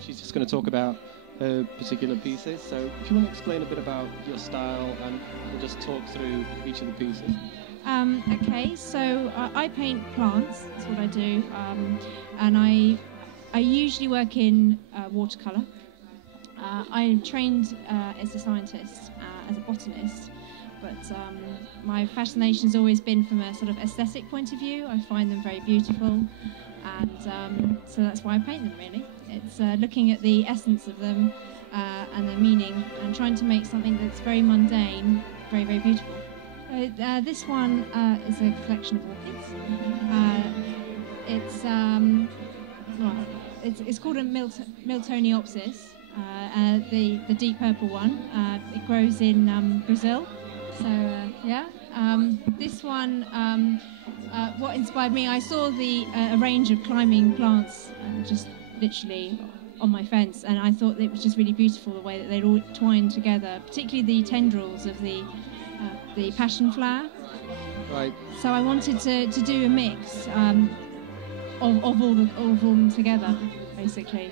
she's just going to talk about her particular pieces. So if you want to explain a bit about your style, and we'll just talk through each of the pieces. Okay, so I paint plants, that's what I do, and I usually work in watercolour. I'm trained as a scientist, as a botanist, but my fascination has always been from a sort of aesthetic point of view. I find them very beautiful, and so that's why I paint them, really. It's looking at the essence of them and their meaning, and trying to make something that's very mundane very, very beautiful. This one is a collection of orchids. It's called a Miltoniopsis, the deep purple one. It grows in Brazil. So yeah, this one. What inspired me? I saw a range of climbing plants just literally on my fence, and I thought it was just really beautiful the way that they'd all twined together, particularly the tendrils of the passion flower. Right. So I wanted to do a mix of all of them together, basically.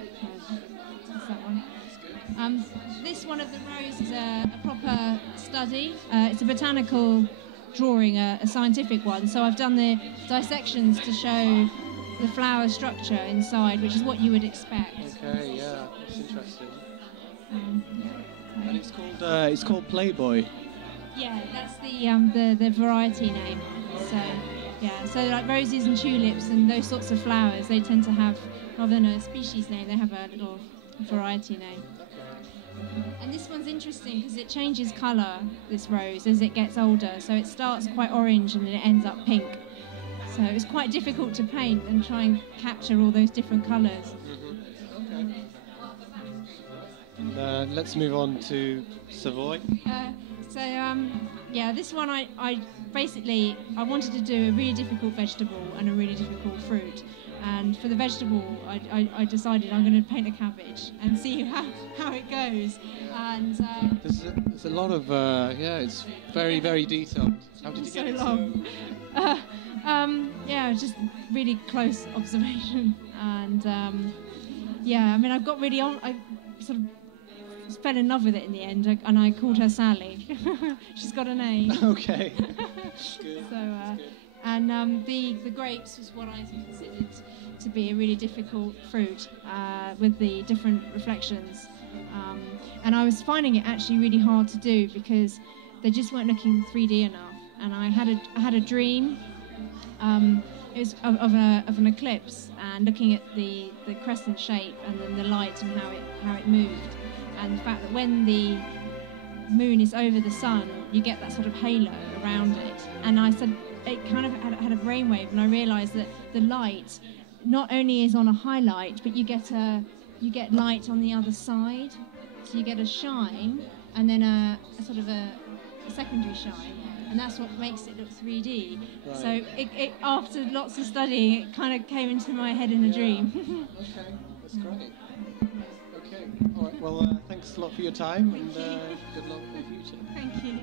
That's that one. This one of the rows is a proper study. It's a botanical drawing, a scientific one. So I've done the dissections to show the flower structure inside, which is what you would expect. Okay, yeah, that's interesting. Yeah. And it's called Playboy. Yeah, that's the variety name. So yeah, so like roses and tulips and those sorts of flowers, they tend to have, rather than a species name, they have a little variety name. And this one's interesting because it changes colour, this rose, as it gets older. So it starts quite orange and then it ends up pink. So it was quite difficult to paint and try and capture all those different colours. Mm-hmm. Okay. Let's move on to Savoy. Yeah, this one I basically wanted to do a really difficult vegetable and a really difficult fruit. And for the vegetable, I decided I'm going to paint a cabbage and see how it goes. And there's a lot of it's very, very detailed. How did you get it so long? Yeah, just really close observation. And yeah, I mean, I sort of fell in love with it in the end, and I called her Sally. She's got a name. Okay. Good. So, and the grapes was what I considered to be a really difficult fruit with the different reflections, and I was finding it actually really hard to do because they just weren't looking 3D enough. And I had a dream. It was of an eclipse, and looking at the crescent shape and then the light and how it moved. And the fact that when the moon is over the sun, you get that sort of halo around it. And I said, it kind of had a brainwave, and I realised that the light not only is on a highlight, but you get light on the other side. So you get a shine, and then a sort of a secondary shine, and that's what makes it look 3D. Right. So it after lots of studying, it kind of came into my head in a dream. Okay, that's great. Okay, all right. Well, thanks a lot for your time, and good luck for the future. Thank you.